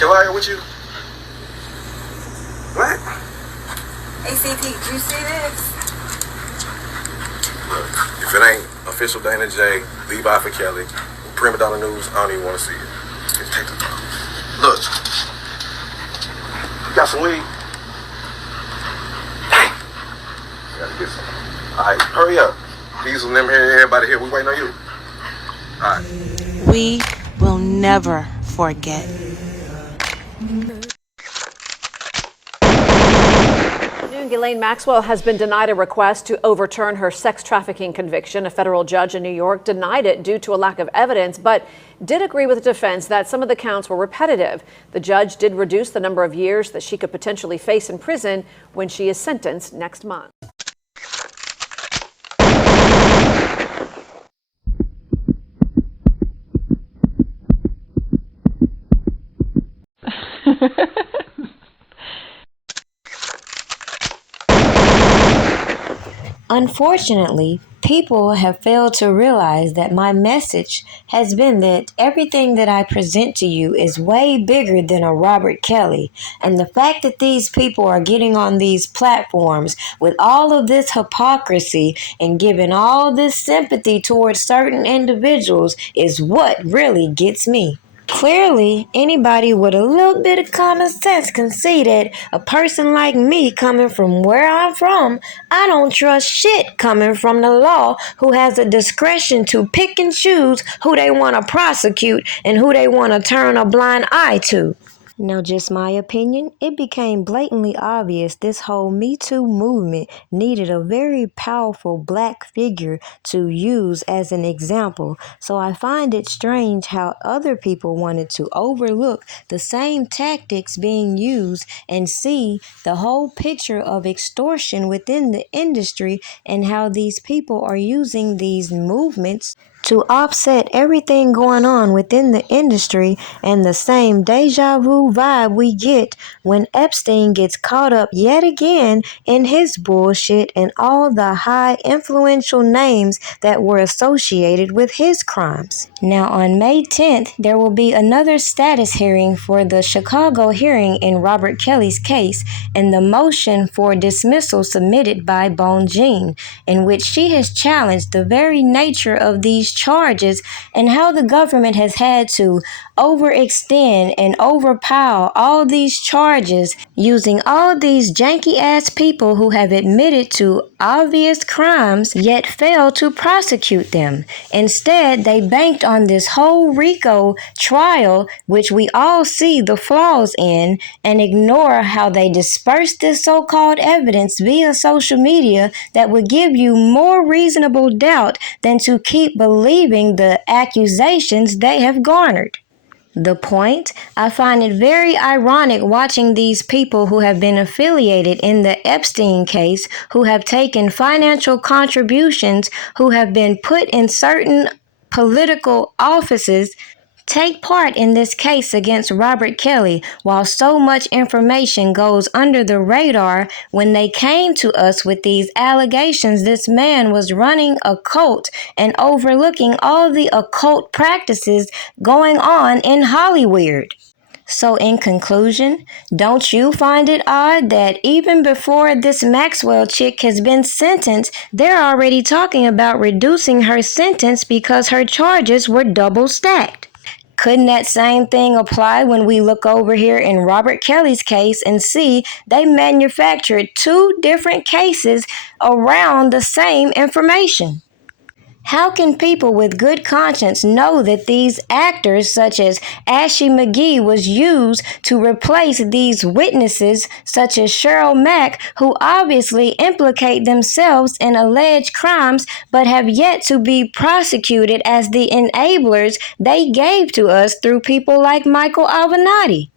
Kelly with you? What? ACT, did you see this? Look, if it ain't official Dana J, Levi for Kelly, Primadonnanews, I don't even want to see it. Just take the phone. Look, you got some weed? Dang. Gotta get some. Alright, hurry up. These and them here, everybody here, we waiting on you. Alright. We will never forget. Ghislaine Maxwell has been denied a request to overturn her sex trafficking conviction. A federal judge in New York denied it due to a lack of evidence, but did agree with the defense that some of the counts were repetitive. The judge did reduce the number of years that she could potentially face in prison when she is sentenced next month. Unfortunately, people have failed to realize that my message has been that everything that I present to you is way bigger than a Robert Kelly. And the fact that these people are getting on these platforms with all of this hypocrisy and giving all this sympathy towards certain individuals is what really gets me. Clearly, anybody with a little bit of common sense can see that a person like me coming from where I'm from, I don't trust shit coming from the law who has a discretion to pick and choose who they want to prosecute and who they want to turn a blind eye to. Now, just my opinion, it became blatantly obvious this whole Me Too movement needed a very powerful black figure to use as an example. So I find it strange how other people wanted to overlook the same tactics being used and see the whole picture of extortion within the industry and how these people are using these movements to offset everything going on within the industry, and the same deja vu vibe we get when Epstein gets caught up yet again in his bullshit and all the high influential names that were associated with his crimes. Now on May 10th, there will be another status hearing for the Chicago hearing in Robert Kelly's case and the motion for dismissal submitted by Bone Jean, in which she has challenged the very nature of these charges and how the government has had to overextend and overpower all these charges using all these janky ass people who have admitted to obvious crimes yet failed to prosecute them. Instead, they banked on this whole RICO trial, which we all see the flaws in, and ignore how they disperse this so-called evidence via social media that would give you more reasonable doubt than to keep believing the accusations they have garnered. The point? I find it very ironic watching these people who have been affiliated in the Epstein case, who have taken financial contributions, who have been put in certain political offices, take part in this case against Robert Kelly, while so much information goes under the radar when they came to us with these allegations this man was running a cult and overlooking all the occult practices going on in Hollywood. So in conclusion, don't you find it odd that even before this Maxwell chick has been sentenced, they're already talking about reducing her sentence because her charges were double stacked? Couldn't that same thing apply when we look over here in Robert Kelly's case and see they manufactured two different cases around the same information? How can people with good conscience know that these actors such as Mcgee was used to replace these witnesses such as Cheryl Mack, who obviously implicate themselves in alleged crimes but have yet to be prosecuted as the enablers they gave to us through people like Michael Avenatti?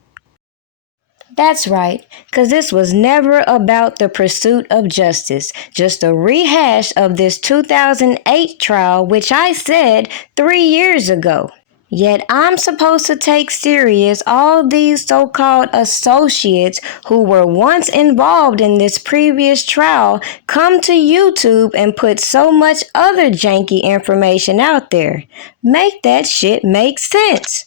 That's right, because this was never about the pursuit of justice, just a rehash of this 2008 trial, which I said 3 years ago. Yet I'm supposed to take serious all these so-called associates who were once involved in this previous trial come to YouTube and put so much other janky information out there. Make that shit make sense.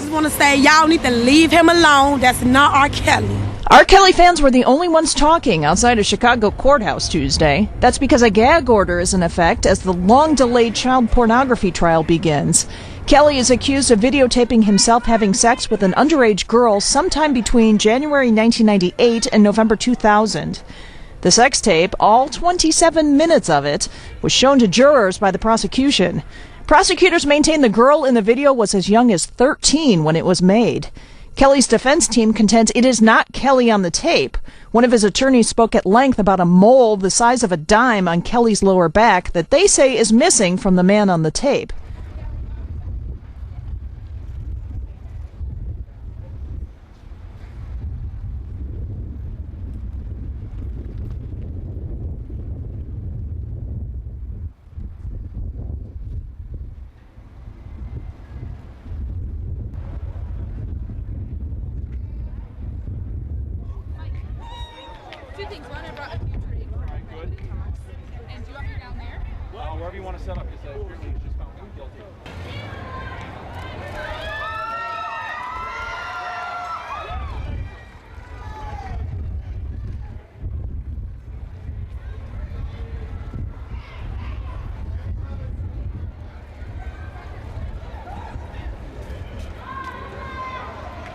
just want to say y'all need to leave him alone. That's not R. Kelly. R. Kelly fans were the only ones talking outside a Chicago courthouse Tuesday. That's because a gag order is in effect as the long-delayed child pornography trial begins. Kelly is accused of videotaping himself having sex with an underage girl sometime between January 1998 and November 2000. The sex tape, all 27 minutes of it, was shown to jurors by the prosecution. Prosecutors maintain the girl in the video was as young as 13 when it was made. Kelly's defense team contends it is not Kelly on the tape. One of his attorneys spoke at length about a mole the size of a dime on Kelly's lower back that they say is missing from the man on the tape. Two things. One, I brought a few drinks. And do you want me down there? Well, wherever you want to set up, because apparently he's just found guilty.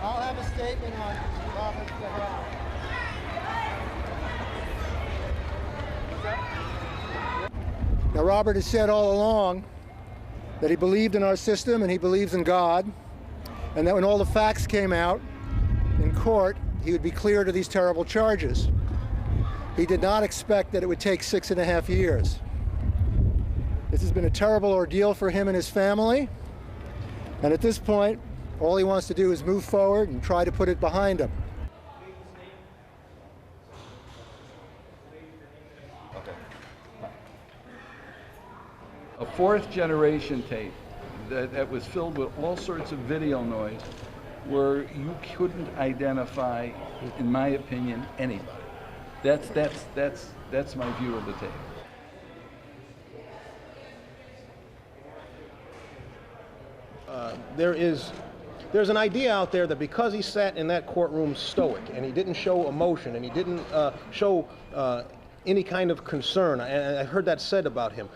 I'll have a statement on Robert's behalf. Now, Robert has said all along that he believed in our system and he believes in God, and that when all the facts came out in court, he would be cleared of these terrible charges. He did not expect that it would take 6.5 years. This has been a terrible ordeal for him and his family, and at this point, all he wants to do is move forward and try to put it behind him. A fourth generation tape that was filled with all sorts of video noise where you couldn't identify, in my opinion, anybody. That's my view of the tape. There's an idea out there that because he sat in that courtroom stoic and he didn't show emotion and he didn't show any kind of concern, and I heard that said about him,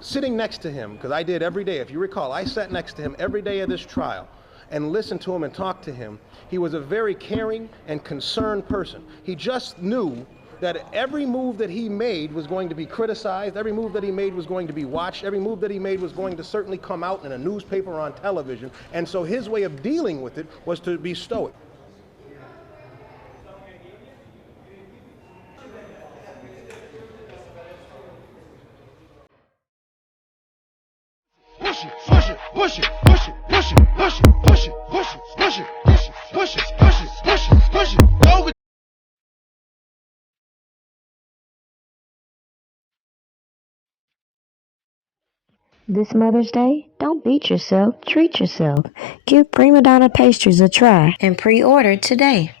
sitting next to him, because I did every day, if you recall, I sat next to him every day of this trial and listened to him and talked to him. He was a very caring and concerned person. He just knew that every move that he made was going to be criticized, every move that he made was going to be watched, every move that he made was going to certainly come out in a newspaper or on television, and so his way of dealing with it was to be stoic. Push it, push it, push it, push it, push it, push it, push it, push it, push it, push it, push it, push it, push it, push it, over. This Mother's Day, don't beat yourself, treat yourself. Give Prima Donna pastries a try and pre-order today.